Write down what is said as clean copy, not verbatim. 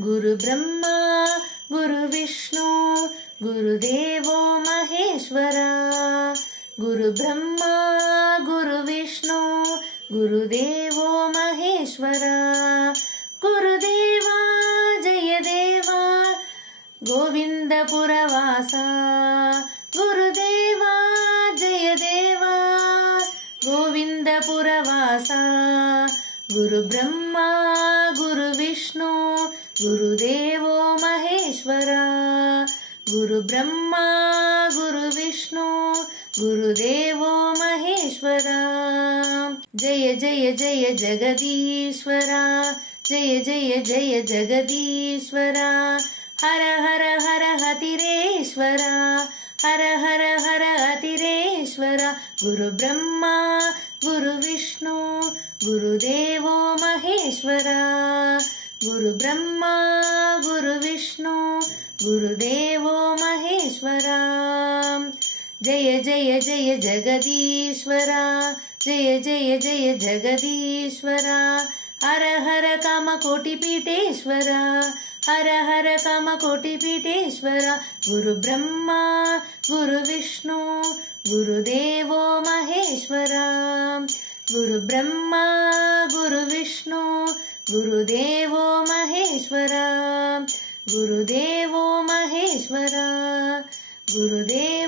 गुरु ब्रह्मा गुरु विष्णु गुरुदेवो महेश्वरा। गुरु ब्रह्मा गुरु विष्णु गुरुदेवो महेश्वरा। गुरुदेवा जय देवा गोविन्दपुरवासा। गुरुदेवा जय देवा गोविन्दपुरवासा। गुरु ब्रह्मा गुरु विष्णु गुरुदेवो महेश्वरा। गुरु ब्रह्मा गुरु विष्णु गुरुदेवो महेश्वरा। जय जय जय जगदीश्वरा। जय जय जय जगदीश्वरा। हर हर हर हतिरेश्वरा। हर हर हर हतिरेश्वरा। गुरु ब्रह्मा गुरु विष्णु गुरुदेवो महेश्वरा। गुरु ब्रह्मा गुरु विष्णु गुरुदेवो महेश्वरा। जय जय जय जगदीश्वरा। जय जय जय जगदीश्वरा। हर हर कामकोटिपीठेश्वरा। हर हर कामकोटिपीठेश्वरा। गुरु ब्रह्मा गुरु विष्णु गुरुदेवो महेश्वरा। गुरु ब्रह्मा गुरु विष्णु गुरुदेवो महेश्वरा। गुरुदेवो महेश्वरा। गुरुदेव